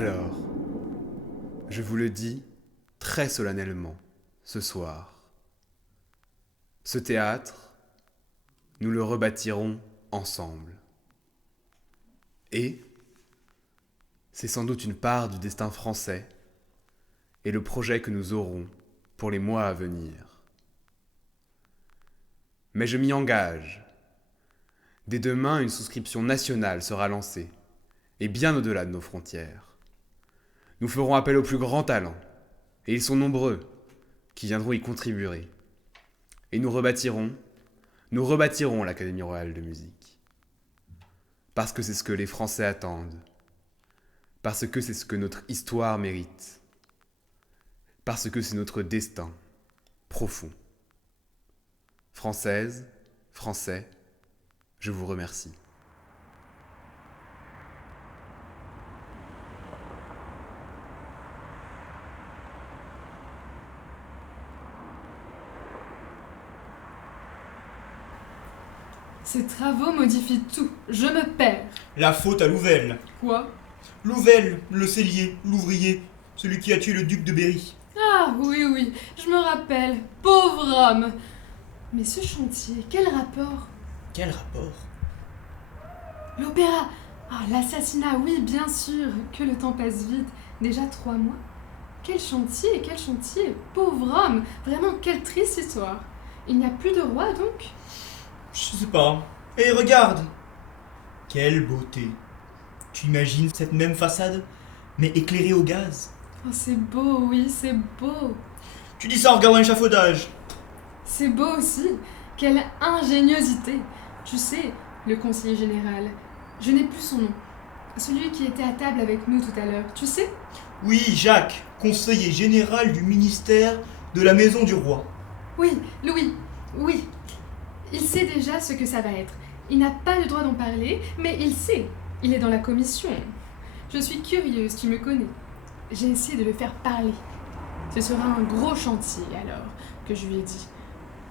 Alors, je vous le dis très solennellement ce soir. Ce théâtre, nous le rebâtirons ensemble. Et c'est sans doute une part du destin français et le projet que nous aurons pour les mois à venir. Mais je m'y engage. Dès demain, une souscription nationale sera lancée, et bien au-delà de nos frontières. Nous ferons appel aux plus grands talents, et ils sont nombreux, qui viendront y contribuer. Et nous rebâtirons l'Académie royale de musique. Parce que c'est ce que les Français attendent. Parce que c'est ce que notre histoire mérite. Parce que c'est notre destin profond. Françaises, Français, je vous remercie. Ces travaux modifient tout. Je me perds. La faute à Louvel. Quoi? Louvel, le cellier, l'ouvrier, celui qui a tué le duc de Berry. Ah oui, je me rappelle. Pauvre homme. Mais ce chantier, quel rapport? Quel rapport? L'opéra. Ah, l'assassinat, oui, bien sûr. Que le temps passe vite. Déjà 3 mois. Quel chantier, quel chantier. Pauvre homme. Vraiment, quelle triste histoire. Il n'y a plus de roi, donc? Je sais pas. Et regarde! Quelle beauté! Tu imagines cette même façade, mais éclairée au gaz? Oh, c'est beau, oui, c'est beau. Tu dis ça en regardant l'échafaudage! C'est beau aussi. Quelle ingéniosité. Tu sais, le conseiller général, je n'ai plus son nom. Celui qui était à table avec nous tout à l'heure, tu sais? Oui, Jacques, conseiller général du ministère de la Maison du Roi. Oui, Louis, oui. Il sait déjà ce que ça va être. Il n'a pas le droit d'en parler, mais il sait. Il est dans la commission. Je suis curieuse, tu me connais. J'ai essayé de le faire parler. Ce sera un gros chantier, alors, que je lui ai dit.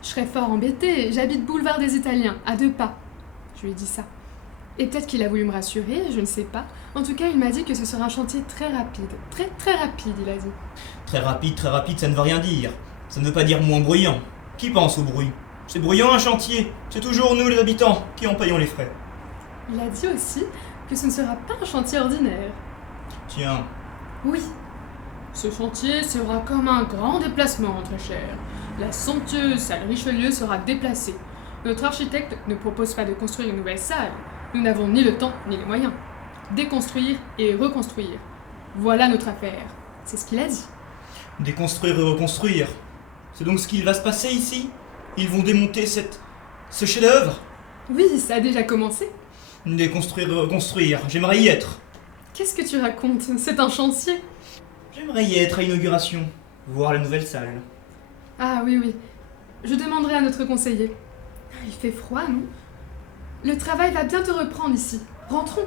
Je serais fort embêtée, j'habite boulevard des Italiens, à 2 pas. Je lui ai dit ça. Et peut-être qu'il a voulu me rassurer, je ne sais pas. En tout cas, il m'a dit que ce sera un chantier très rapide. Très rapide, il a dit. Très rapide, ça ne veut rien dire. Ça ne veut pas dire moins bruyant. Qui pense au bruit? C'est bruyant un chantier. C'est toujours nous, les habitants, qui en payons les frais. Il a dit aussi que ce ne sera pas un chantier ordinaire. Tiens, Oui. Ce chantier sera comme un grand déplacement, très cher. La somptueuse salle Richelieu sera déplacée. Notre architecte ne propose pas de construire une nouvelle salle. Nous n'avons ni le temps ni les moyens. Déconstruire et reconstruire. Voilà notre affaire. C'est ce qu'il a dit. déconstruire et reconstruire. C'est donc ce qu'il va se passer ici? Ils vont démonter ce chef-d'œuvre? Oui, ça a déjà commencé. Déconstruire et reconstruire, j'aimerais y être. Qu'est-ce que tu racontes? C'est un chantier. J'aimerais y être à l'inauguration, voir la nouvelle salle. Ah oui. Je demanderai à notre conseiller. Il fait froid, non? Le travail va bientôt reprendre ici. Rentrons.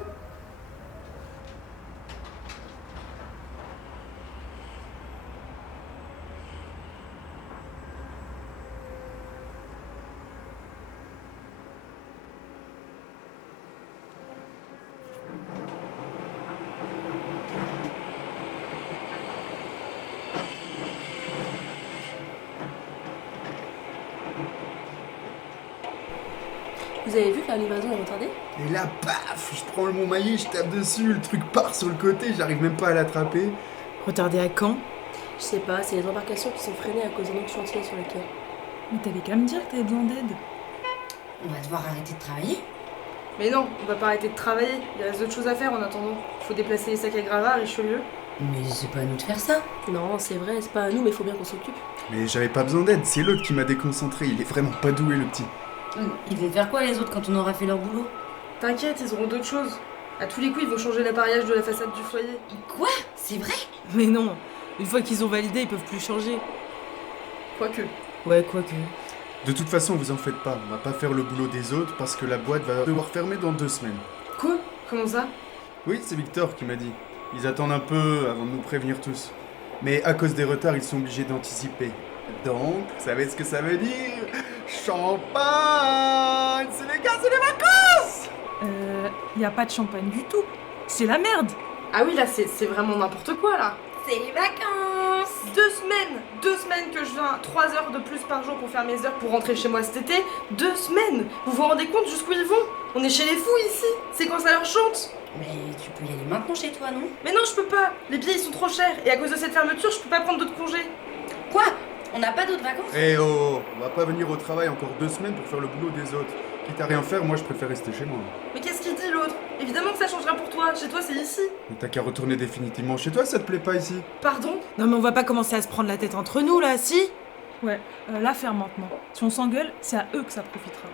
Vous avez vu que la livraison est retardée? Et là, paf, je prends mon maillet, je tape dessus, le truc part sur le côté, j'arrive même pas à l'attraper. Retardé à quand? Je sais pas, c'est les embarcations qui sont freinées à cause d'un autre chantier sur le quai. Mais t'avais qu'à me dire que t'avais besoin d'aide. On va devoir arrêter de travailler. Mais non, on va pas arrêter de travailler. Il reste d'autres choses à faire en attendant. Il faut déplacer les sacs à gravats, Richelieu. Mais c'est pas à nous de faire ça. Non, c'est vrai, c'est pas à nous, mais il faut bien qu'on s'occupe. Mais j'avais pas besoin d'aide, c'est l'autre qui m'a déconcentré, il est vraiment pas doué le petit. Ils vont faire quoi les autres quand on aura fait leur boulot? T'inquiète, ils auront d'autres choses. À tous les coups, ils vont changer l'appareillage de la façade du foyer. Quoi? C'est vrai? Mais non, une fois qu'ils ont validé, ils peuvent plus changer. Quoique. Ouais, quoique. De toute façon, vous en faites pas, on va pas faire le boulot des autres parce que la boîte va devoir fermer dans 2 semaines. Quoi? Comment ça? Oui, c'est Victor qui m'a dit. Ils attendent un peu avant de nous prévenir tous. Mais à cause des retards, ils sont obligés d'anticiper. Donc, vous savez ce que ça veut dire? Champagne! C'est les gars, c'est les vacances! Y a pas de champagne du tout. C'est la merde. Ah oui, là, c'est vraiment n'importe quoi, là. C'est les vacances. 2 semaines que je viens, 3 heures de plus par jour pour faire mes heures pour rentrer chez moi cet été. 2 semaines. Vous vous rendez compte jusqu'où ils vont? On est chez les fous ici. C'est quand ça leur chante. Mais tu peux y aller maintenant chez toi, non? Mais non, je peux pas. Les billets, ils sont trop chers. Et à cause de cette fermeture, je peux pas prendre d'autres congés. Quoi? On n'a pas d'autres vacances? Eh oh, on va pas venir au travail encore 2 semaines pour faire le boulot des autres. Quitte à rien faire, moi je préfère rester chez moi. Mais qu'est-ce qu'il dit l'autre? Évidemment que ça changera pour toi. Chez toi, c'est ici. Mais t'as qu'à retourner définitivement chez toi, ça te plaît pas ici? Pardon? Non mais on va pas commencer à se prendre la tête entre nous là, si? Ouais, la ferme maintenant. Si on s'engueule, c'est à eux que ça profitera.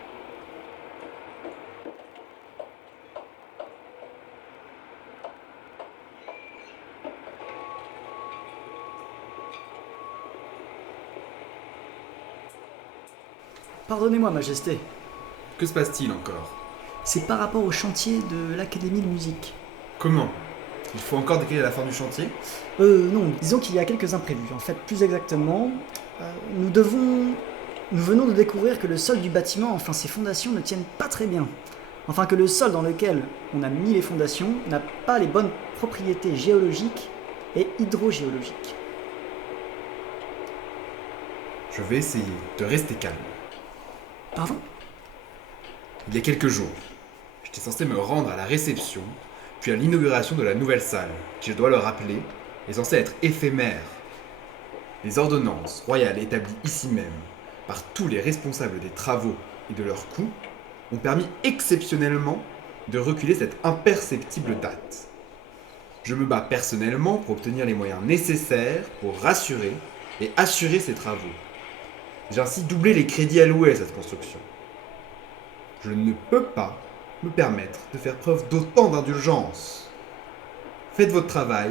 Pardonnez-moi, Majesté. Que se passe-t-il encore? C'est par rapport au chantier de l'Académie de musique. Comment? Il faut encore décaler la fin du chantier? Non, disons qu'il y a quelques imprévus. En fait, plus exactement, nous venons de découvrir que le sol du bâtiment, enfin ses fondations, ne tiennent pas très bien. Enfin que le sol dans lequel on a mis les fondations n'a pas les bonnes propriétés géologiques et hydrogéologiques. Je vais essayer de rester calme. Pardon? Il y a quelques jours, j'étais censé me rendre à la réception, puis à l'inauguration de la nouvelle salle, qui, je dois le rappeler, est censée être éphémère. Les ordonnances royales établies ici même par tous les responsables des travaux et de leurs coûts ont permis exceptionnellement de reculer cette imperceptible date. Je me bats personnellement pour obtenir les moyens nécessaires pour rassurer et assurer ces travaux. J'ai ainsi doublé les crédits alloués à cette construction. Je ne peux pas me permettre de faire preuve d'autant d'indulgence. Faites votre travail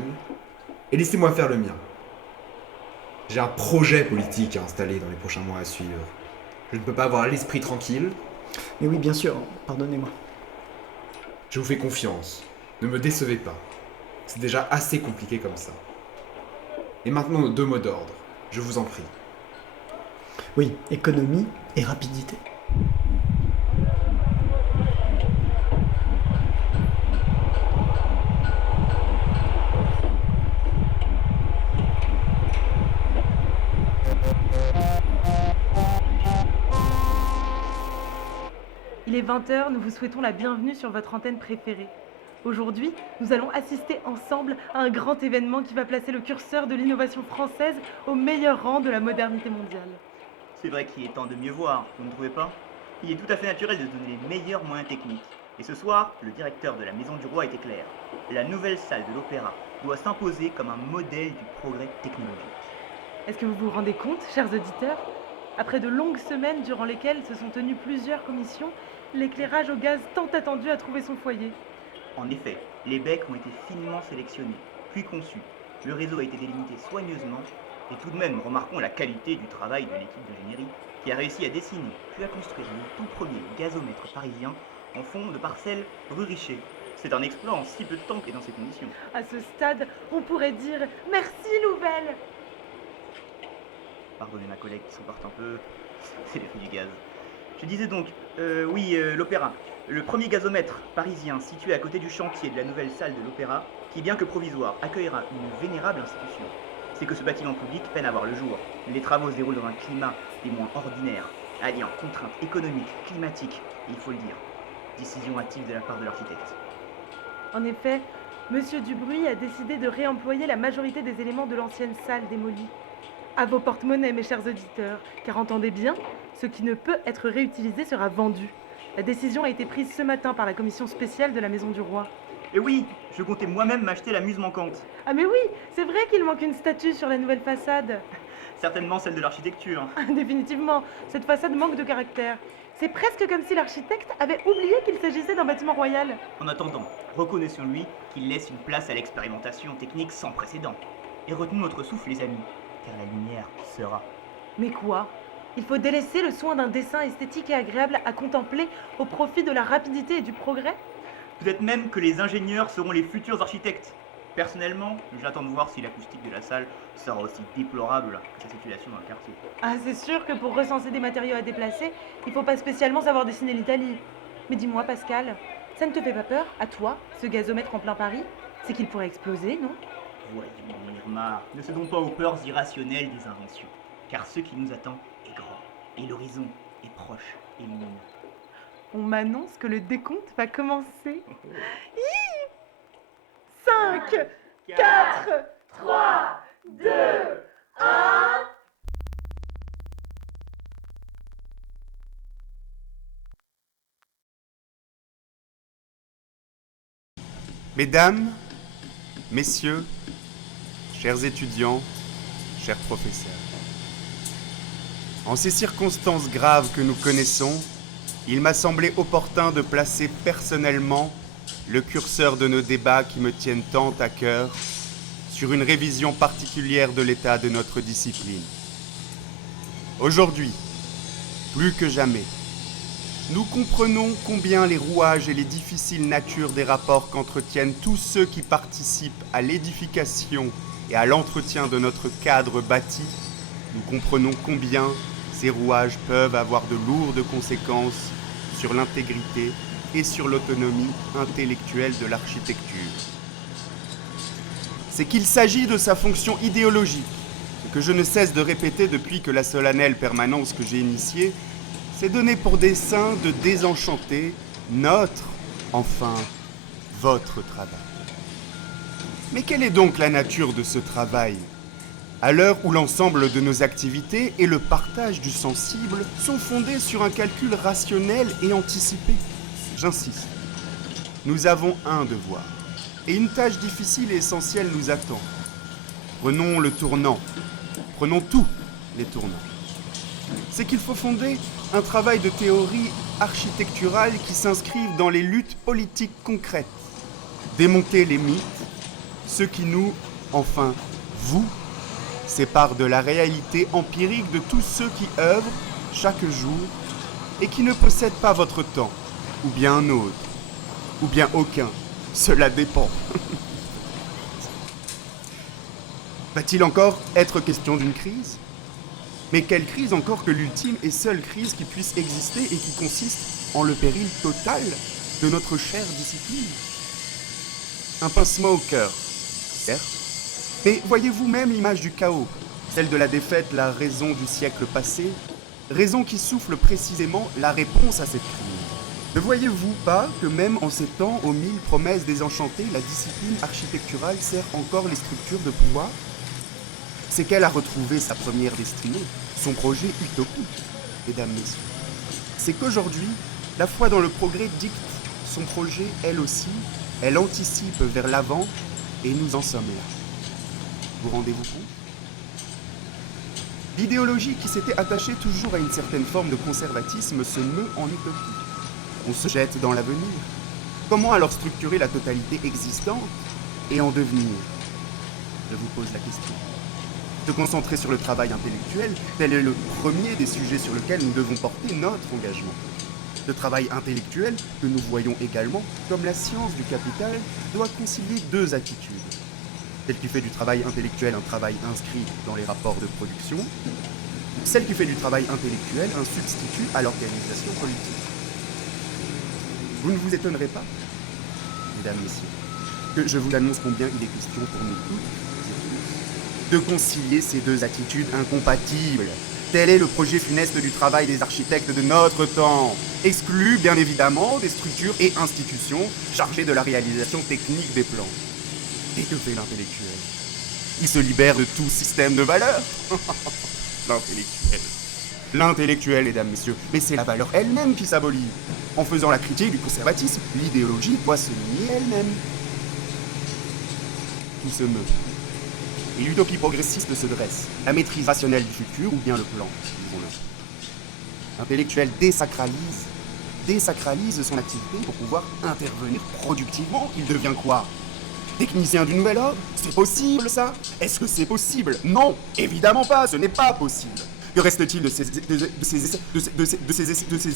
et laissez-moi faire le mien. J'ai un projet politique à installer dans les prochains mois à suivre. Je ne peux pas avoir l'esprit tranquille. Mais oui, bien sûr, pardonnez-moi. Je vous fais confiance. Ne me décevez pas. C'est déjà assez compliqué comme ça. Et maintenant nos 2 mots d'ordre. Je vous en prie. Oui, économie et rapidité. Il est 20h, nous vous souhaitons la bienvenue sur votre antenne préférée. Aujourd'hui, nous allons assister ensemble à un grand événement qui va placer le curseur de l'innovation française au meilleur rang de la modernité mondiale. C'est vrai qu'il est temps de mieux voir, vous ne trouvez pas? Il est tout à fait naturel de donner les meilleurs moyens techniques. Et ce soir, le directeur de la Maison du Roi était clair. La nouvelle salle de l'Opéra doit s'imposer comme un modèle du progrès technologique. Est-ce que vous vous rendez compte, chers auditeurs? Après de longues semaines durant lesquelles se sont tenues plusieurs commissions, l'éclairage au gaz tant attendu a trouvé son foyer. En effet, les becs ont été finement sélectionnés, puis conçus. Le réseau a été délimité soigneusement, et tout de même, remarquons la qualité du travail de l'équipe d'ingénierie qui a réussi à dessiner, puis à construire le tout premier gazomètre parisien en fond de parcelle rue Richer. C'est un exploit en si peu de temps et dans ces conditions. À ce stade, on pourrait dire « Merci, Nouvelle !» Pardonnez ma collègue qui s'emporte un peu, c'est l'effet du gaz. Je disais donc, l'Opéra, le premier gazomètre parisien situé à côté du chantier de la nouvelle salle de l'Opéra, qui bien que provisoire, accueillera une vénérable institution. C'est que ce bâtiment public peine à voir le jour. Les travaux se déroulent dans un climat des moins ordinaires, alliant contraintes économiques, climatiques, et il faut le dire, décision hâtive de la part de l'architecte. En effet, Monsieur Dubruy a décidé de réemployer la majorité des éléments de l'ancienne salle démolie. À vos porte-monnaies, mes chers auditeurs, car entendez bien, ce qui ne peut être réutilisé sera vendu. La décision a été prise ce matin par la commission spéciale de la Maison du Roi. Et oui, je comptais moi-même m'acheter la muse manquante. Ah mais oui, c'est vrai qu'il manque une statue sur la nouvelle façade. Certainement celle de l'architecture. Définitivement, cette façade manque de caractère. C'est presque comme si l'architecte avait oublié qu'il s'agissait d'un bâtiment royal. En attendant, reconnaissons-lui qu'il laisse une place à l'expérimentation technique sans précédent. Et retenons notre souffle, les amis, car la lumière sera. Mais quoi? Il faut délaisser le soin d'un dessin esthétique et agréable à contempler au profit de la rapidité et du progrès? Peut-être même que les ingénieurs seront les futurs architectes. Personnellement, j'attends de voir si l'acoustique de la salle sera aussi déplorable que sa situation dans le quartier. Ah, c'est sûr que pour recenser des matériaux à déplacer, il faut pas spécialement savoir dessiner l'Italie. Mais dis-moi, Pascal, ça ne te fait pas peur, à toi, ce gazomètre en plein Paris? c'est qu'il pourrait exploser, non? Voyons, Irma, ne cédons pas aux peurs irrationnelles des inventions, car ce qui nous attend est grand, et l'horizon est proche et lumineux. On m'annonce que le décompte va commencer. 5, 4, 3, 2, 1... Mesdames, messieurs, chers étudiants, chers professeurs, en ces circonstances graves que nous connaissons, il m'a semblé opportun de placer personnellement le curseur de nos débats qui me tiennent tant à cœur sur une révision particulière de l'état de notre discipline. Aujourd'hui, plus que jamais, nous comprenons combien les rouages et les difficiles natures des rapports qu'entretiennent tous ceux qui participent à l'édification et à l'entretien de notre cadre bâti, nous comprenons combien ces rouages peuvent avoir de lourdes conséquences sur l'intégrité et sur l'autonomie intellectuelle de l'architecture. C'est qu'il s'agit de sa fonction idéologique, ce que je ne cesse de répéter depuis que la solennelle permanence que j'ai initiée s'est donnée pour dessein de désenchanter notre, enfin, votre travail. Mais quelle est donc la nature de ce travail ? À l'heure où l'ensemble de nos activités et le partage du sensible sont fondés sur un calcul rationnel et anticipé. J'insiste, nous avons un devoir, et une tâche difficile et essentielle nous attend. Prenons le tournant, prenons tous les tournants. C'est qu'il faut fonder un travail de théorie architecturale qui s'inscrive dans les luttes politiques concrètes, démonter les mythes, ceux qui nous, enfin vous, séparent de la réalité empirique de tous ceux qui œuvrent chaque jour et qui ne possèdent pas votre temps, ou bien un autre, ou bien aucun, cela dépend. Va-t-il encore être question d'une crise ? Mais quelle crise encore que l'ultime et seule crise qui puisse exister et qui consiste en le péril total de notre chère discipline ? Un pincement au cœur, certes, mais voyez-vous même l'image du chaos, celle de la défaite, la raison du siècle passé, raison qui souffle précisément la réponse à cette crise. Ne voyez-vous pas que même en ces temps aux mille promesses désenchantées, la discipline architecturale sert encore les structures de pouvoir ? C'est qu'elle a retrouvé sa première destinée, son projet utopique, mesdames, messieurs. C'est qu'aujourd'hui, la foi dans le progrès dicte son projet, elle aussi, elle anticipe vers l'avant, et nous en sommes là. Vous rendez-vous compte ? L'idéologie qui s'était attachée toujours à une certaine forme de conservatisme se meut en utopie. On se jette dans l'avenir. Comment alors structurer la totalité existante et en devenir ? Je vous pose la question. Se concentrer sur le travail intellectuel, tel est le premier des sujets sur lesquels nous devons porter notre engagement. Le travail intellectuel, que nous voyons également comme la science du capital, doit concilier deux attitudes. Celle qui fait du travail intellectuel un travail inscrit dans les rapports de production, celle qui fait du travail intellectuel un substitut à l'organisation politique. Vous ne vous étonnerez pas, mesdames, messieurs, que je vous annonce combien il est question pour nous toutes de concilier ces deux attitudes incompatibles. Tel est le projet funeste du travail des architectes de notre temps, exclu bien évidemment des structures et institutions chargées de la réalisation technique des plans. Et que fait l'intellectuel ? Il se libère de tout système de valeurs. L'intellectuel. L'intellectuel, mesdames, messieurs, mais c'est la valeur elle-même qui s'abolit. En faisant la critique du conservatisme, l'idéologie doit se nier elle-même. Tout se meut. Et l'utopie progressiste se dresse. La maîtrise rationnelle du futur ou bien le plan, disons-le. L'intellectuel désacralise son activité pour pouvoir intervenir productivement. Il devient quoi ? Technicien du nouvel ordre ? C'est possible ça ? Est-ce que c'est possible ? Non, évidemment pas, ce n'est pas possible. Que reste-t-il de ces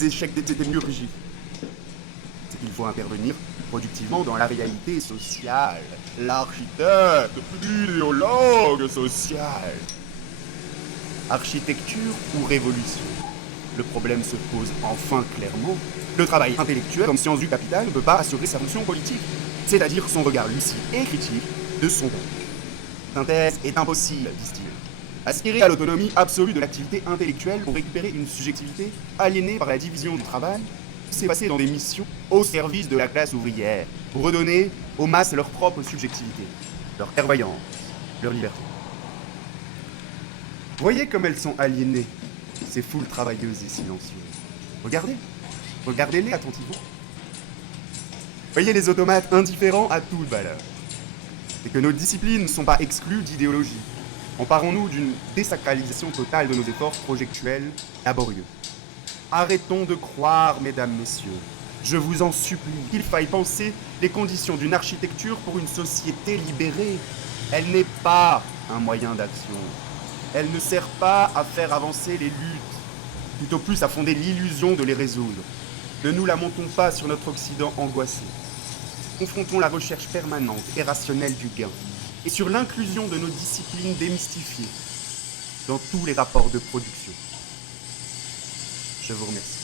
échecs d'émurgie ? C'est qu'il faut intervenir productivement dans la réalité sociale. L'architecte, l'idéologue social. Architecture ou révolution ? Le problème se pose enfin clairement. Le travail intellectuel comme science du capital ne peut pas assurer sa fonction politique. c'est-à-dire son regard lucide et critique de son temps. Synthèse est impossible, disent-ils. Aspirer à l'autonomie absolue de l'activité intellectuelle pour récupérer une subjectivité aliénée par la division du travail, c'est passer dans des missions au service de la classe ouvrière, pour redonner aux masses leur propre subjectivité, leur clairvoyance, leur liberté. Voyez comme elles sont aliénées, ces foules travailleuses et silencieuses. Regardez-les attentivement. Voyez les automates indifférents à toute valeur. Et que nos disciplines ne sont pas exclues d'idéologie. Emparons-nous d'une désacralisation totale de nos efforts projectuels laborieux. Arrêtons de croire, mesdames, messieurs, je vous en supplie, qu'il faille penser les conditions d'une architecture pour une société libérée. Elle n'est pas un moyen d'action. Elle ne sert pas à faire avancer les luttes, tout au plus à fonder l'illusion de les résoudre. Ne nous lamentons pas sur notre Occident angoissé. Confrontons la recherche permanente et rationnelle du gain, et sur l'inclusion de nos disciplines démystifiées dans tous les rapports de production. Je vous remercie.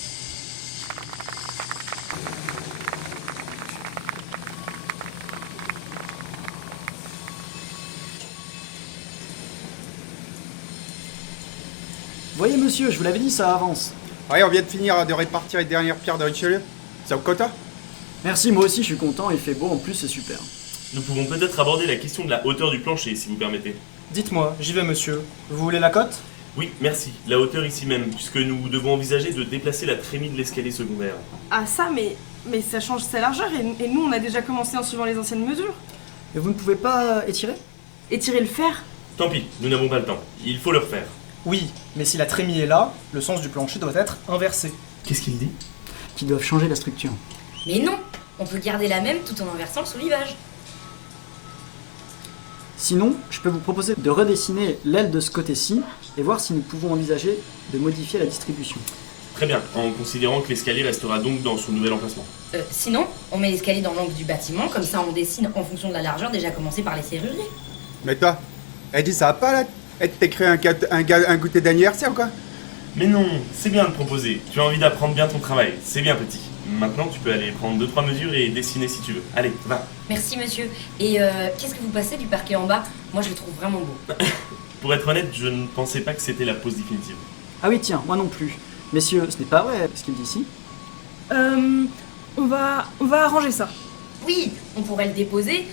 Voyez monsieur, je vous l'avais dit, ça avance. Ouais, on vient de finir de répartir les dernières pierres de Richelieu. C'est au quota? Merci, moi aussi je suis content, il fait beau en plus, c'est super. Nous pouvons peut-être aborder la question de la hauteur du plancher, si vous permettez. Dites-moi, j'y vais monsieur. Vous voulez la cote? Oui, merci. La hauteur ici même, puisque nous devons envisager de déplacer la trémie de l'escalier secondaire. Ah ça, mais ça change sa largeur et nous on a déjà commencé en suivant les anciennes mesures. Et vous ne pouvez pas étirer? Étirer le fer? Tant pis, nous n'avons pas le temps. Il faut le refaire. Oui, mais si la trémie est là, le sens du plancher doit être inversé. Qu'est-ce qu'il dit? Qu'ils doivent changer la structure. Mais non, on peut garder la même tout en inversant le soulivage. Sinon, je peux vous proposer de redessiner l'aile de ce côté-ci et voir si nous pouvons envisager de modifier la distribution. Très bien, en considérant que l'escalier restera donc dans son nouvel emplacement. Sinon, on met l'escalier dans l'angle du bâtiment, comme ça on dessine en fonction de la largeur déjà commencée par les serruriers. Mais toi, elle dit ça va pas là? Elle t'a créé un goûter d'anniversaire ou quoi? Mais non, c'est bien de proposer. Tu as envie d'apprendre bien ton travail. C'est bien, petit. Maintenant, tu peux aller prendre 2-3 mesures et dessiner si tu veux. Allez, va. Merci, monsieur. Et qu'est-ce que vous passez du parquet en bas? Moi, je le trouve vraiment beau. Pour être honnête, je ne pensais pas que c'était la pose définitive. Ah oui, tiens, moi non plus. Messieurs, ce n'est pas vrai ce qu'il dit ici. On va arranger ça. Oui, on pourrait le déposer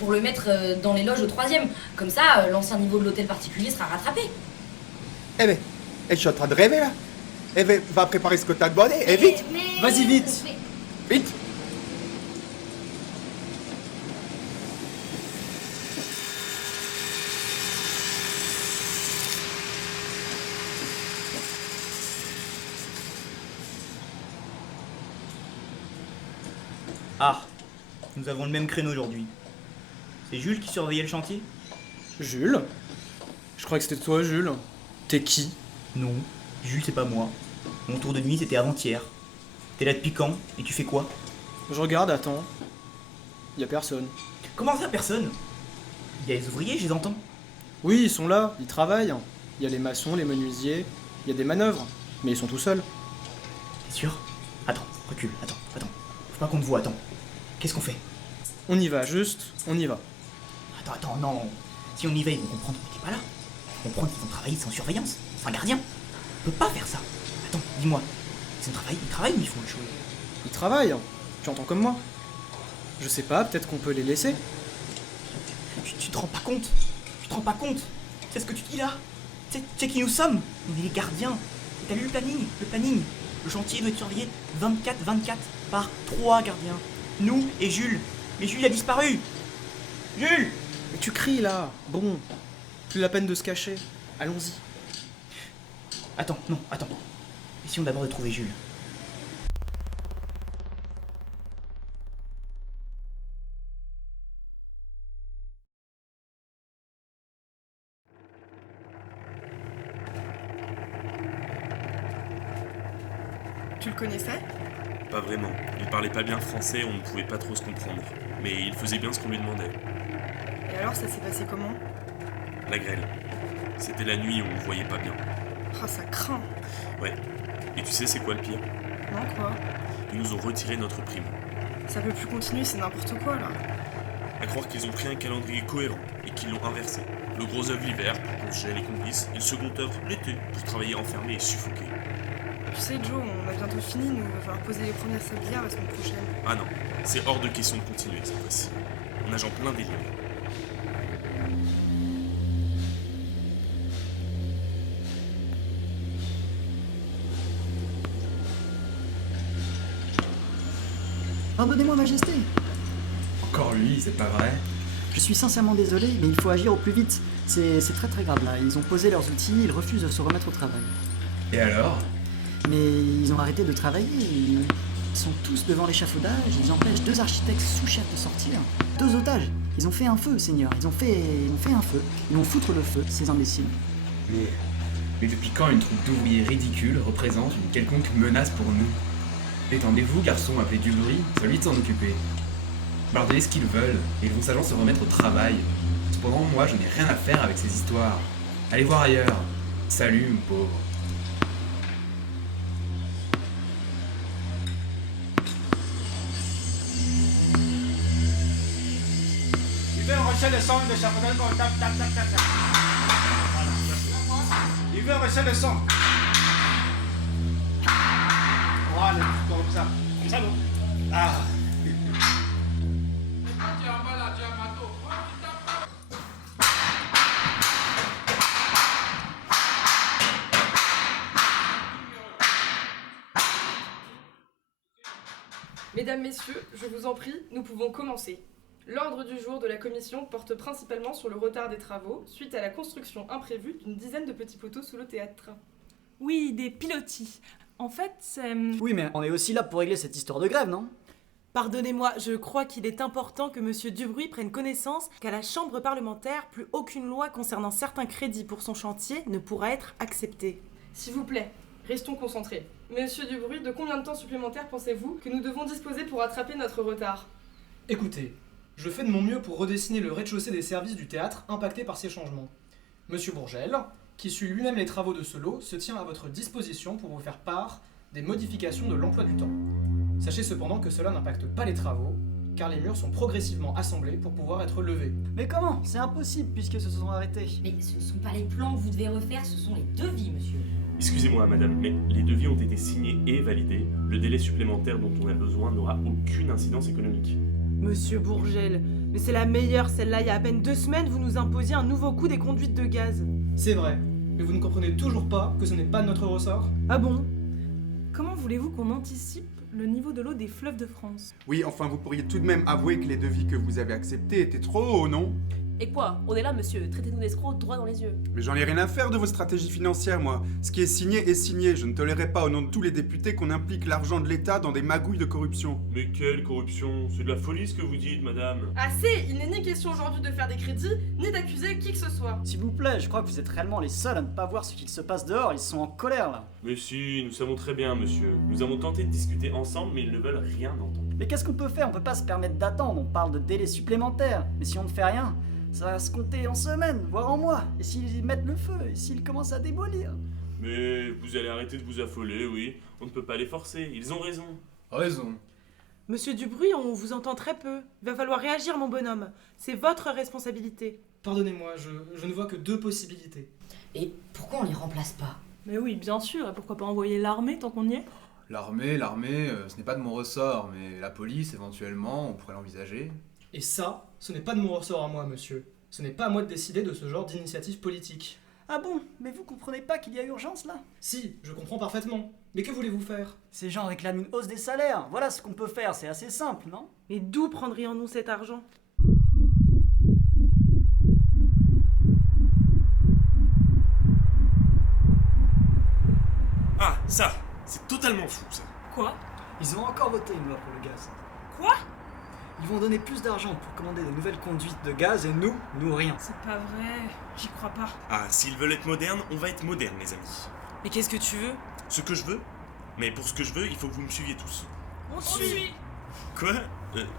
pour le mettre dans les loges au 3e. Comme ça, l'ancien niveau de l'hôtel particulier sera rattrapé. Eh ben, je suis en train de rêver là. Eh ben, va préparer ce que t'as demandé, et vite. Vas-y, vite. Vite. Ah, nous avons le même créneau aujourd'hui. C'est Jules qui surveillait le chantier? Jules? Je croyais que c'était toi, Jules. T'es qui? Non, Jules c'est pas moi. Mon tour de nuit c'était avant-hier. T'es là depuis quand? Et tu fais quoi? Je regarde, attends. Y a personne. Comment ça, personne? Y a les ouvriers, je les entends. Oui, ils sont là, ils travaillent. Y a les maçons, les menuisiers, y a des manœuvres. Mais ils sont tout seuls. T'es sûr? Attends, recule, attends. Faut pas qu'on te voit, attends. Qu'est-ce qu'on fait? On y va, juste, on y va. Attends, non. Si on y va, ils vont comprendre qu'on n'est pas là. Ils vont comprendre qu'ils vont travailler sans surveillance, sans gardien. On peut pas faire ça. Attends, dis-moi. Ils travaillent ou ils font autre chose? Ils travaillent, tu entends comme moi. Je sais pas, peut-être qu'on peut les laisser. Tu te rends pas compte? C'est ce que tu dis là? Tu sais qui nous sommes? On est les gardiens. Et t'as lu le planning? Le chantier doit être surveillé 24/24 par 3 gardiens. Nous et Jules. Mais Jules a disparu. Jules! Mais tu cries là. Bon, plus la peine de se cacher. Allons-y. Attends. Essayons d'abord de trouver Jules. Tu le connaissais? Pas vraiment. Il parlait pas bien français, on ne pouvait pas trop se comprendre. Mais il faisait bien ce qu'on lui demandait. Et alors, ça s'est passé comment? La grêle. C'était la nuit, on ne voyait pas bien. Ah, ça craint. Ouais. Et tu sais c'est quoi le pire? Non, quoi? Ils nous ont retiré notre prime. Ça peut plus continuer, c'est n'importe quoi là. À croire qu'ils ont pris un calendrier cohérent et qu'ils l'ont inversé. Le gros œuvre l'hiver pour qu'on gèle et qu'on glisse, et le second œuvre l'été pour travailler enfermé et suffoqué. Tu sais, Joe, on a bientôt fini, nous, il va falloir poser les premières sablières la semaine prochaine. Ah non, c'est hors de question de continuer cette fois-ci. On nage en plein délire. Pardonnez-moi, Majesté. Encore lui, c'est pas vrai. Je suis sincèrement désolé, mais il faut agir au plus vite. C'est très très grave là. Ils ont posé leurs outils, ils refusent de se remettre au travail. Et alors? Mais ils ont arrêté de travailler. Ils sont tous devant l'échafaudage. Ils empêchent 2 architectes sous-chefs de sortir. 2 otages. Ils ont fait un feu, Seigneur. Ils ont fait un feu. Ils vont foutre le feu, ces imbéciles. Mais depuis quand une troupe d'ouvriers ridicules représente une quelconque menace pour nous? Détendez-vous, garçon appelé Dubry, c'est à lui de s'en occuper. Leur donnez ce qu'ils veulent, et ils vont sagement se remettre au travail. Cependant, moi, je n'ai rien à faire avec ces histoires. Allez voir ailleurs. Salut, mon pauvre. L'hiver, on rachète le son de l'échafaudage qu'on tape, tape, tape, tape, tape. L'hiver, on rachète le son. Voilà, comme ça. Comme ça, non? Ah. Mesdames, Messieurs, je vous en prie, nous pouvons commencer. L'ordre du jour de la commission porte principalement sur le retard des travaux suite à la construction imprévue d'une dizaine de petits poteaux sous le théâtre. Oui, des pilotis. En fait, c'est... Oui, mais on est aussi là pour régler cette histoire de grève, non? Pardonnez-moi, je crois qu'il est important que Monsieur Dubry prenne connaissance qu'à la Chambre parlementaire, plus aucune loi concernant certains crédits pour son chantier ne pourra être acceptée. S'il vous plaît, restons concentrés. Monsieur Dubry, de combien de temps supplémentaire pensez-vous que nous devons disposer pour rattraper notre retard? Écoutez, je fais de mon mieux pour redessiner le rez-de-chaussée des services du théâtre impactés par ces changements. Monsieur Bourgel, qui suit lui-même les travaux de ce lot, se tient à votre disposition pour vous faire part des modifications de l'emploi du temps. Sachez cependant que cela n'impacte pas les travaux, car les murs sont progressivement assemblés pour pouvoir être levés. Mais comment? C'est impossible puisque se sont arrêtés. Mais ce ne sont pas les plans que vous devez refaire, ce sont les devis, monsieur. Excusez-moi, madame, mais les devis ont été signés et validés. Le délai supplémentaire dont on a besoin n'aura aucune incidence économique. Monsieur Bourgel, mais c'est la meilleure, celle-là. Il y a à peine 2 semaines, vous nous imposiez un nouveau coût des conduites de gaz. C'est vrai, mais vous ne comprenez toujours pas que ce n'est pas de notre ressort? Ah bon? Comment voulez-vous qu'on anticipe le niveau de l'eau des fleuves de France? Oui, enfin, vous pourriez tout de même avouer que les devis que vous avez acceptés étaient trop hauts, non? Et quoi? On est là, monsieur, traitez-nous d'escrocs droit dans les yeux. Mais j'en ai rien à faire de vos stratégies financières, moi. Ce qui est signé est signé. Je ne tolérerai pas, au nom de tous les députés, qu'on implique l'argent de l'État dans des magouilles de corruption. Mais quelle corruption? C'est de la folie ce que vous dites, madame. Assez! Il n'est ni question aujourd'hui de faire des crédits, ni d'accuser qui que ce soit. S'il vous plaît, je crois que vous êtes réellement les seuls à ne pas voir ce qu'il se passe dehors. Ils sont en colère, là. Mais si, nous savons très bien, monsieur. Nous avons tenté de discuter ensemble, mais ils ne veulent rien entendre. Mais qu'est-ce qu'on peut faire? On peut pas se permettre d'attendre. On parle de délais supplémentaires. Mais si on ne fait rien, ça va se compter en semaines, voire en mois. Et s'ils mettent le feu, et s'ils commencent à démolir? Mais vous allez arrêter de vous affoler, oui. On ne peut pas les forcer, ils ont raison. Raison. Monsieur Dubry, on vous entend très peu. Il va falloir réagir, mon bonhomme. C'est votre responsabilité. Pardonnez-moi, je ne vois que 2 possibilités. Et pourquoi on les remplace pas? Mais oui, bien sûr, et pourquoi pas envoyer l'armée tant qu'on y est? L'armée, ce n'est pas de mon ressort, mais la police, éventuellement, on pourrait l'envisager. Et ça, ce n'est pas de mon ressort à moi, monsieur. Ce n'est pas à moi de décider de ce genre d'initiative politique. Ah bon? Mais vous comprenez pas qu'il y a urgence, là? Si, je comprends parfaitement. Mais que voulez-vous faire? Ces gens réclament une hausse des salaires. Voilà ce qu'on peut faire, c'est assez simple, non? Mais d'où prendrions-nous cet argent? Ah, ça, c'est totalement fou, ça. Quoi? Ils ont encore voté une loi pour le gaz. Quoi? Ils vont donner plus d'argent pour commander des nouvelles conduites de gaz et nous rien. C'est pas vrai, j'y crois pas. Ah, s'ils veulent être modernes, on va être modernes, les amis. Mais qu'est-ce que tu veux? Ce que je veux? Mais pour ce que je veux, il faut que vous me suiviez tous. On suit. Quoi?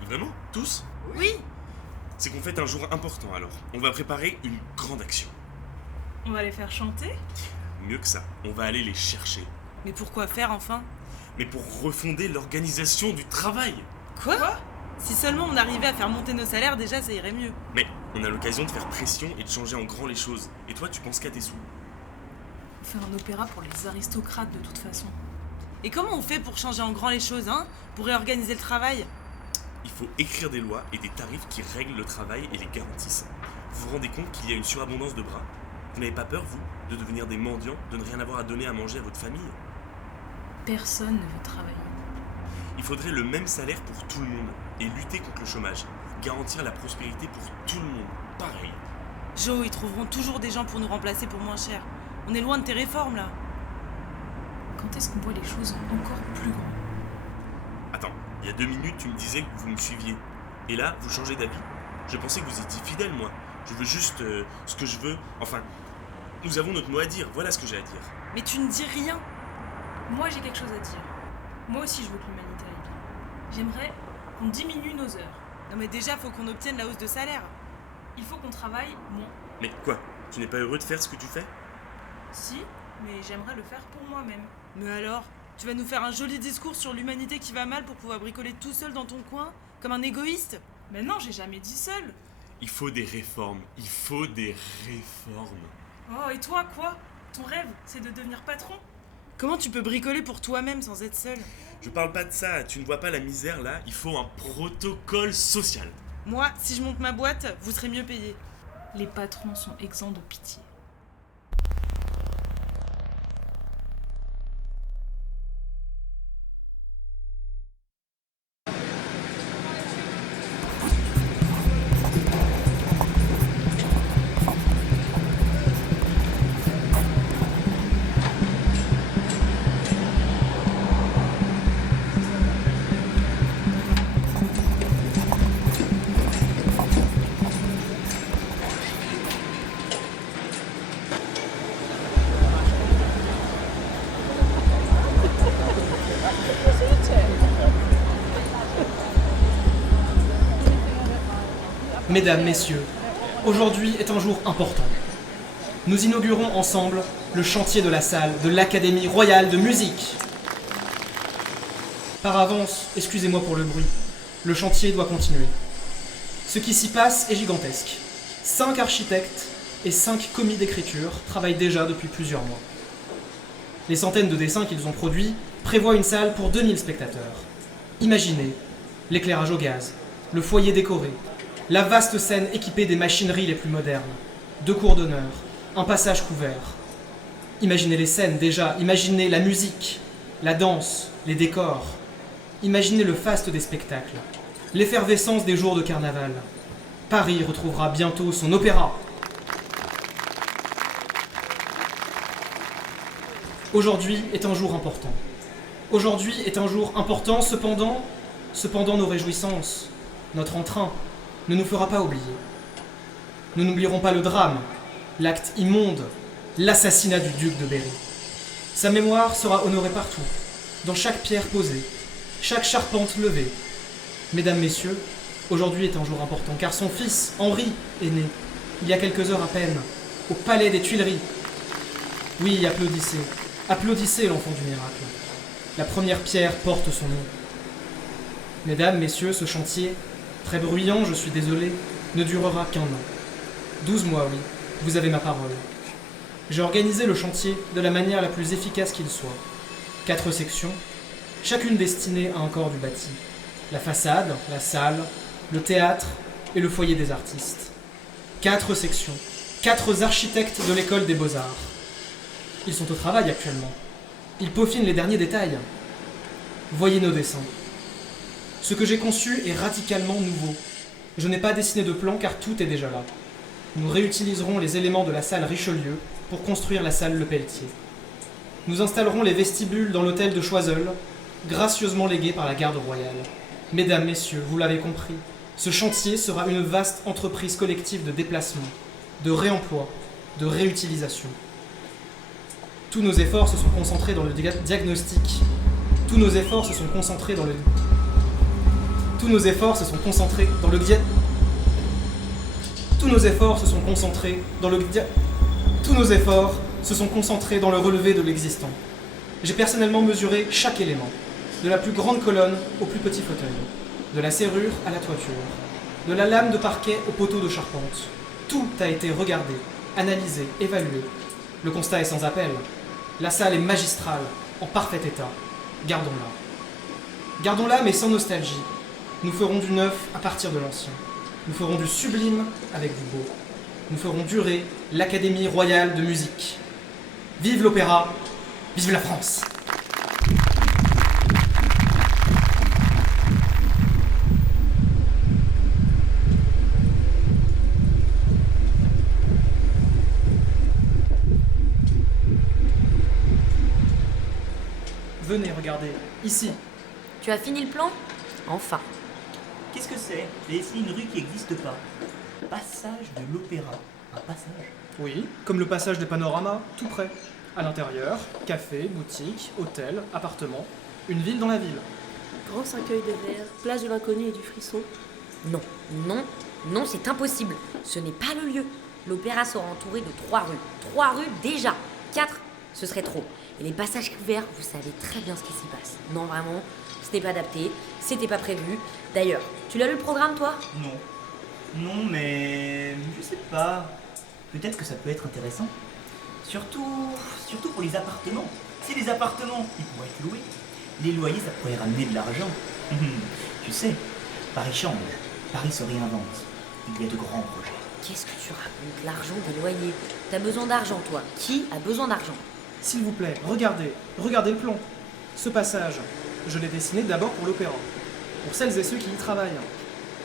Vraiment? Tous? Oui. C'est qu'on fête un jour important alors. On va préparer une grande action. On va les faire chanter? Mieux que ça, on va aller les chercher. Mais pourquoi faire enfin? Mais pour refonder l'organisation du travail. Quoi ? Si seulement on arrivait à faire monter nos salaires, déjà ça irait mieux. Mais on a l'occasion de faire pression et de changer en grand les choses. Et toi, tu penses qu'à tes sous. On fait un opéra pour les aristocrates de toute façon. Et comment on fait pour changer en grand les choses, hein ? Pour réorganiser le travail ? Il faut écrire des lois et des tarifs qui règlent le travail et les garantissent. Vous vous rendez compte qu'il y a une surabondance de bras ? Vous n'avez pas peur, vous, de devenir des mendiants, de ne rien avoir à donner à manger à votre famille ? Personne ne veut travailler. Il faudrait le même salaire pour tout le monde et lutter contre le chômage. Garantir la prospérité pour tout le monde. Pareil. Joe, ils trouveront toujours des gens pour nous remplacer pour moins cher. On est loin de tes réformes, là. Quand est-ce qu'on voit les choses encore plus grandes ? Attends, il y a 2 minutes, tu me disais que vous me suiviez. Et là, vous changez d'avis ? Je pensais que vous étiez fidèle, moi. Je veux juste ce que je veux. Enfin, nous avons notre mot à dire. Voilà ce que j'ai à dire. Mais tu ne dis rien. Moi, j'ai quelque chose à dire. Moi aussi, je veux que l'humanité aille bien. J'aimerais qu'on diminue nos heures. Non mais déjà, faut qu'on obtienne la hausse de salaire. Il faut qu'on travaille moins. Mais quoi ? Tu n'es pas heureux de faire ce que tu fais ? Si, mais j'aimerais le faire pour moi-même. Mais alors, tu vas nous faire un joli discours sur l'humanité qui va mal pour pouvoir bricoler tout seul dans ton coin, comme un égoïste ? Mais non, j'ai jamais dit seul. Il faut des réformes. Il faut des réformes. Oh, et toi, quoi ? Ton rêve, c'est de devenir patron ? Comment tu peux bricoler pour toi-même sans être seul ? Je parle pas de ça. Tu ne vois pas la misère, là ? Il faut un protocole social. Moi, si je monte ma boîte, vous serez mieux payé. Les patrons sont exempts de pitié. Mesdames, Messieurs, aujourd'hui est un jour important. Nous inaugurons ensemble le chantier de la salle de l'Académie royale de musique. Par avance, excusez-moi pour le bruit, le chantier doit continuer. Ce qui s'y passe est gigantesque. 5 architectes et 5 commis d'écriture travaillent déjà depuis plusieurs mois. Les centaines de dessins qu'ils ont produits prévoient une salle pour 2000 spectateurs. Imaginez l'éclairage au gaz, le foyer décoré, la vaste scène équipée des machineries les plus modernes, 2 cours d'honneur, un passage couvert. Imaginez les scènes déjà, imaginez la musique, la danse, les décors. Imaginez le faste des spectacles, l'effervescence des jours de carnaval. Paris retrouvera bientôt son opéra. Aujourd'hui est un jour important. Aujourd'hui est un jour important, cependant nos réjouissances, notre entrain, ne nous fera pas oublier. Nous n'oublierons pas le drame, l'acte immonde, l'assassinat du duc de Berry. Sa mémoire sera honorée partout, dans chaque pierre posée, chaque charpente levée. Mesdames, Messieurs, aujourd'hui est un jour important, car son fils, Henri, est né, il y a quelques heures à peine, au palais des Tuileries. Oui, applaudissez, applaudissez l'enfant du miracle. La première pierre porte son nom. Mesdames, Messieurs, ce chantier, très bruyant, je suis désolé, ne durera qu'1 an. 12 mois, oui, vous avez ma parole. J'ai organisé le chantier de la manière la plus efficace qu'il soit. 4 sections, chacune destinée à un corps du bâti. La façade, la salle, le théâtre et le foyer des artistes. 4 sections, 4 architectes de l'école des beaux-arts. Ils sont au travail actuellement. Ils peaufinent les derniers détails. Voyez nos dessins. Ce que j'ai conçu est radicalement nouveau. Je n'ai pas dessiné de plan car tout est déjà là. Nous réutiliserons les éléments de la salle Richelieu pour construire la salle Le Pelletier. Nous installerons les vestibules dans l'hôtel de Choiseul, gracieusement légué par la garde royale. Mesdames, Messieurs, vous l'avez compris, ce chantier sera une vaste entreprise collective de déplacement, de réemploi, de réutilisation. Tous nos efforts se sont concentrés dans le diagnostic. Tous nos efforts se sont concentrés dans le... Tous nos efforts se sont concentrés dans le Tous nos efforts se sont concentrés dans le... Tous nos efforts se sont concentrés dans le relevé de l'existant. J'ai personnellement mesuré chaque élément, de la plus grande colonne au plus petit fauteuil. de la serrure à la toiture, de la lame de parquet au poteau de charpente. Tout a été regardé, analysé, évalué. Le constat est sans appel. La salle est magistrale, en parfait état. Gardons-la. Gardons-la, mais sans nostalgie. Nous ferons du neuf à partir de l'ancien. Nous ferons du sublime avec du beau. Nous ferons durer l'Académie royale de musique. Vive l'opéra, vive la France! Venez, regardez, ici. Tu as fini le plan? Enfin. Qu'est-ce que c'est? J'ai essayé une rue qui n'existe pas. Passage de l'Opéra. Un passage? Oui, comme le passage des panoramas, tout près. À l'intérieur, café, boutique, hôtel, appartement. Une ville dans la ville. Grand cercueil de verre, plage de l'inconnu et du frisson. Non, non, non, c'est impossible. Ce n'est pas le lieu. L'opéra sera entouré de 3 rues. 3 rues déjà. 4, ce serait trop. Et les passages couverts, vous savez très bien ce qui s'y passe. Non, vraiment, ce n'est pas adapté, c'était pas prévu. D'ailleurs, tu l'as lu le programme, toi? Non. Non, mais... je sais pas. Peut-être que ça peut être intéressant. Surtout pour les appartements. Si les appartements, ils pourraient être loués. Les loyers, ça pourrait ramener de l'argent. Tu sais, Paris change. Paris se réinvente. Il y a de grands projets. Qu'est-ce que tu racontes? L'argent des loyers. T'as besoin d'argent, toi. Qui a besoin d'argent? S'il vous plaît, regardez le plan. Ce passage, je l'ai dessiné d'abord pour l'opéra. Pour celles et ceux qui y travaillent.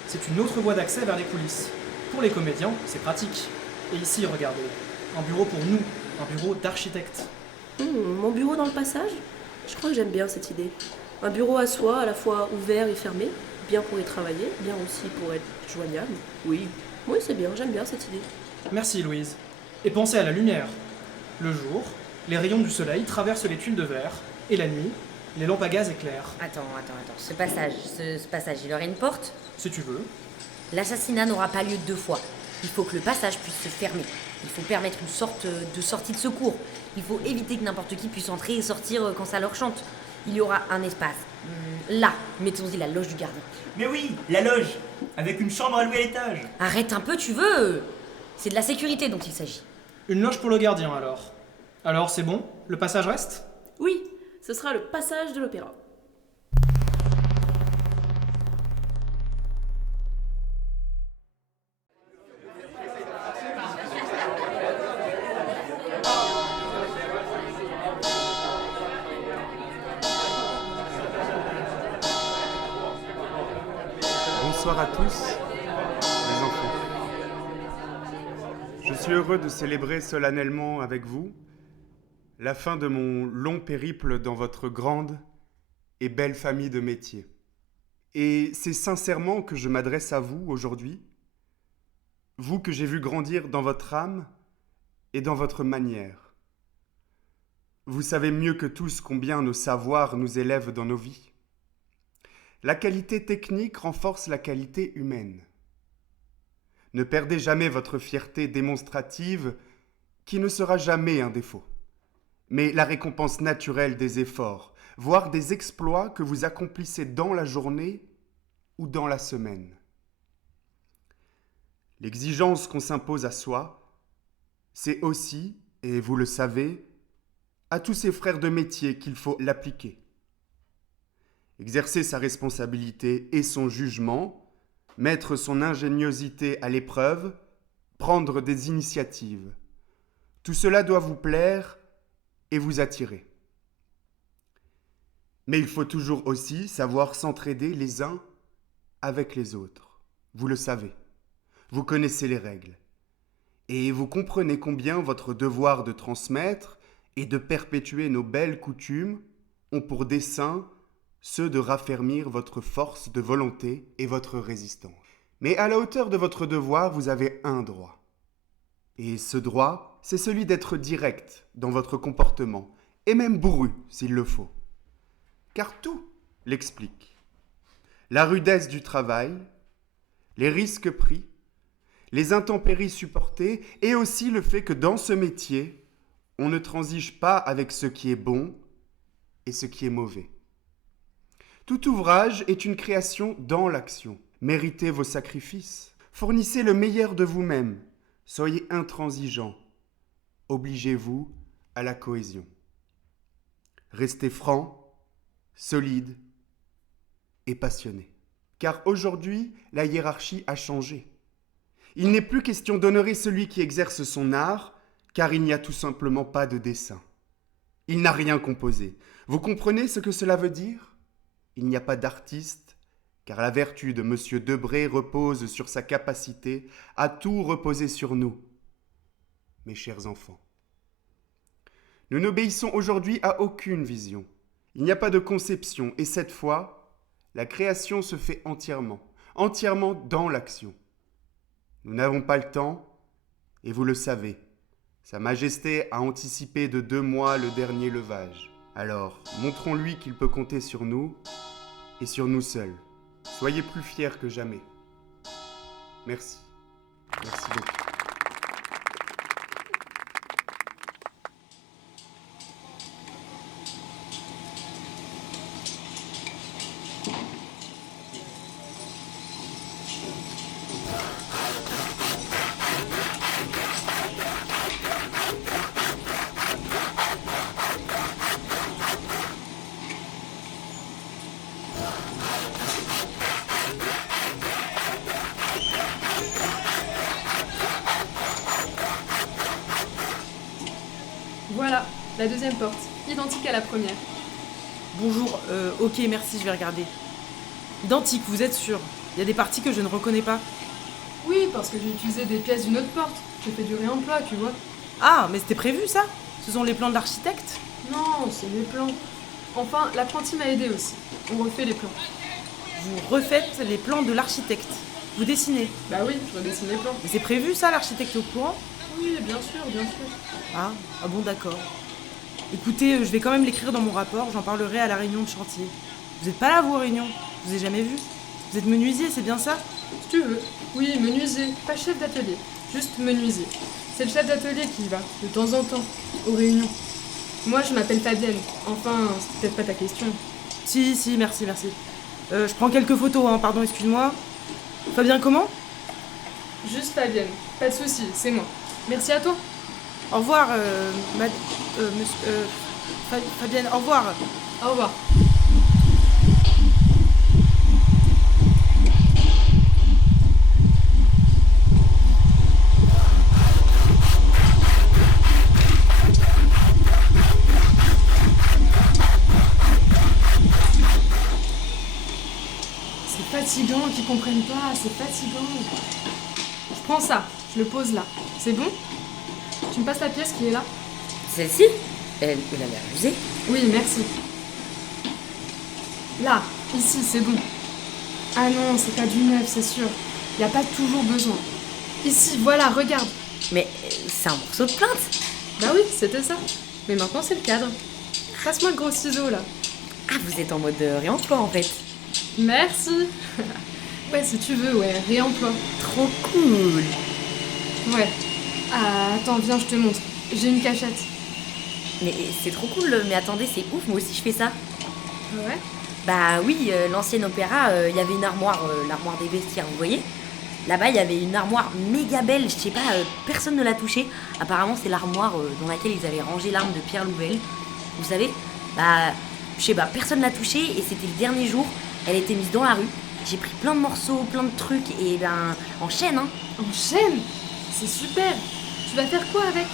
C'est une autre voie d'accès vers les coulisses. Pour les comédiens, c'est pratique. Et ici, regardez, un bureau pour nous, un bureau d'architecte. Mon bureau dans le passage? Je crois que j'aime bien cette idée. Un bureau à soi, à la fois ouvert et fermé, bien pour y travailler, bien aussi pour être joignable. Oui, c'est bien, j'aime bien cette idée. Merci Louise. Et pensez à la lumière. Le jour, les rayons du soleil traversent les tuiles de verre, et la nuit, les lampes à gaz éclairent. Attends. Ce passage, il aurait une porte? Si tu veux. L'assassinat n'aura pas lieu 2 fois. Il faut que le passage puisse se fermer. Il faut permettre une sorte de sortie de secours. Il faut éviter que n'importe qui puisse entrer et sortir quand ça leur chante. Il y aura un espace. Là, mettons-y la loge du gardien. Mais oui, la loge, avec une chambre à louer à l'étage. Arrête un peu, tu veux? C'est de la sécurité dont il s'agit. Une loge pour le gardien, alors. Alors, c'est bon? Le passage reste? Oui, ce sera le passage de l'opéra. Bonsoir à tous, les enfants. Je suis heureux de célébrer solennellement avec vous la fin de mon long périple dans votre grande et belle famille de métiers. Et c'est sincèrement que je m'adresse à vous aujourd'hui, vous que j'ai vu grandir dans votre âme et dans votre manière. Vous savez mieux que tous combien nos savoirs nous élèvent dans nos vies. La qualité technique renforce la qualité humaine. Ne perdez jamais votre fierté démonstrative qui ne sera jamais un défaut, mais la récompense naturelle des efforts, voire des exploits que vous accomplissez dans la journée ou dans la semaine. L'exigence qu'on s'impose à soi, c'est aussi, et vous le savez, à tous ces frères de métier qu'il faut l'appliquer. Exercer sa responsabilité et son jugement, mettre son ingéniosité à l'épreuve, prendre des initiatives. Tout cela doit vous plaire et vous attirer. Mais il faut toujours aussi savoir s'entraider les uns avec les autres. Vous le savez, vous connaissez les règles. Et vous comprenez combien votre devoir de transmettre et de perpétuer nos belles coutumes ont pour dessein ceux de raffermir votre force de volonté et votre résistance. Mais à la hauteur de votre devoir, vous avez un droit. Et ce droit, c'est celui d'être direct dans votre comportement, et même bourru s'il le faut. Car tout l'explique. La rudesse du travail, les risques pris, les intempéries supportées, et aussi le fait que dans ce métier, on ne transige pas avec ce qui est bon et ce qui est mauvais. Tout ouvrage est une création dans l'action. Méritez vos sacrifices. Fournissez le meilleur de vous-même. Soyez intransigeants. Obligez-vous à la cohésion. Restez franc, solide et passionné. Car aujourd'hui, la hiérarchie a changé. Il n'est plus question d'honorer celui qui exerce son art, car il n'y a tout simplement pas de dessin. Il n'a rien composé. Vous comprenez ce que cela veut dire ? Il n'y a pas d'artiste, car la vertu de M. Debré repose sur sa capacité à tout reposer sur nous, mes chers enfants. Nous n'obéissons aujourd'hui à aucune vision. Il n'y a pas de conception, et cette fois, la création se fait entièrement dans l'action. Nous n'avons pas le temps, et vous le savez. Sa Majesté a anticipé de 2 mois le dernier levage. Alors, montrons-lui qu'il peut compter sur nous, et sur nous seuls. Soyez plus fiers que jamais. Merci. Merci beaucoup. Voilà, la deuxième porte, identique à la première. Bonjour, ok, merci, je vais regarder. Identique, vous êtes sûr? Il y a des parties que je ne reconnais pas. Oui, parce que j'ai utilisé des pièces d'une autre porte. J'ai fait du réemploi, tu vois. Ah, mais c'était prévu ça? Ce sont les plans de l'architecte? Non, c'est mes plans. Enfin, l'apprenti m'a aidé aussi. On refait les plans. Vous refaites les plans de l'architecte? Vous dessinez? Bah oui, je redessine les plans. Mais c'est prévu ça, l'architecte est au courant? Oui, bien sûr, bien sûr. Ah bon, d'accord. Écoutez, je vais quand même l'écrire dans mon rapport, j'en parlerai à la réunion de chantier. Vous êtes pas là, vous, aux réunions? Je vous ai jamais vu. Vous êtes menuisier, c'est bien ça? Si tu veux. Oui, menuisier, pas chef d'atelier. Juste menuisier. C'est le chef d'atelier qui y va, de temps en temps, aux réunions. Moi, je m'appelle Fabienne. Enfin, c'est peut-être pas ta question. Si, merci. Je prends quelques photos, hein, pardon, excuse-moi. Fabien, comment? Juste Fabienne. Pas de souci, c'est moi. Merci à toi. Au revoir, Fabienne, au revoir. Au revoir. C'est fatigant qu'ils comprennent pas, c'est fatigant. Je prends ça, je le pose là. C'est bon? Tu me passes la pièce qui est là? Celle-ci? Elle a l'air usée. Oui, merci. Là, ici, c'est bon. Ah non, c'est pas du neuf, c'est sûr. Y a pas toujours besoin. Ici, voilà, regarde. Mais c'est un morceau de plainte. Bah oui, c'était ça. Mais maintenant, c'est le cadre. Passe-moi le gros ciseau, là. Ah, vous êtes en mode réemploi, en fait. Merci. Ouais, si tu veux, ouais, réemploi. Trop cool. Ouais. Ah, attends, viens, je te montre. J'ai une cachette. Mais c'est trop cool, mais attendez, c'est ouf, moi aussi je fais ça. Ouais? Bah oui, l'ancienne opéra, il y avait une armoire, l'armoire des vestiaires, vous voyez? Là-bas, il y avait une armoire méga belle, je sais pas, personne ne l'a touchée. Apparemment, c'est l'armoire dans laquelle ils avaient rangé l'arme de Pierre Louvel. Vous savez? Bah, je sais pas, personne l'a touchée et c'était le dernier jour. Elle était mise dans la rue. J'ai pris plein de morceaux, plein de trucs et ben, en chaîne, hein. En chaîne? C'est super. Tu vas faire quoi avec?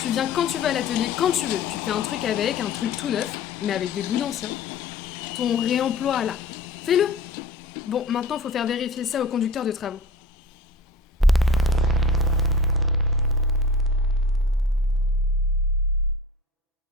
Tu viens quand tu veux à l'atelier, quand tu veux. Tu fais un truc avec, un truc tout neuf, mais avec des bouts d'anciens. Ton réemploi, là. Fais-le. Bon, maintenant, faut faire vérifier ça au conducteur de travaux.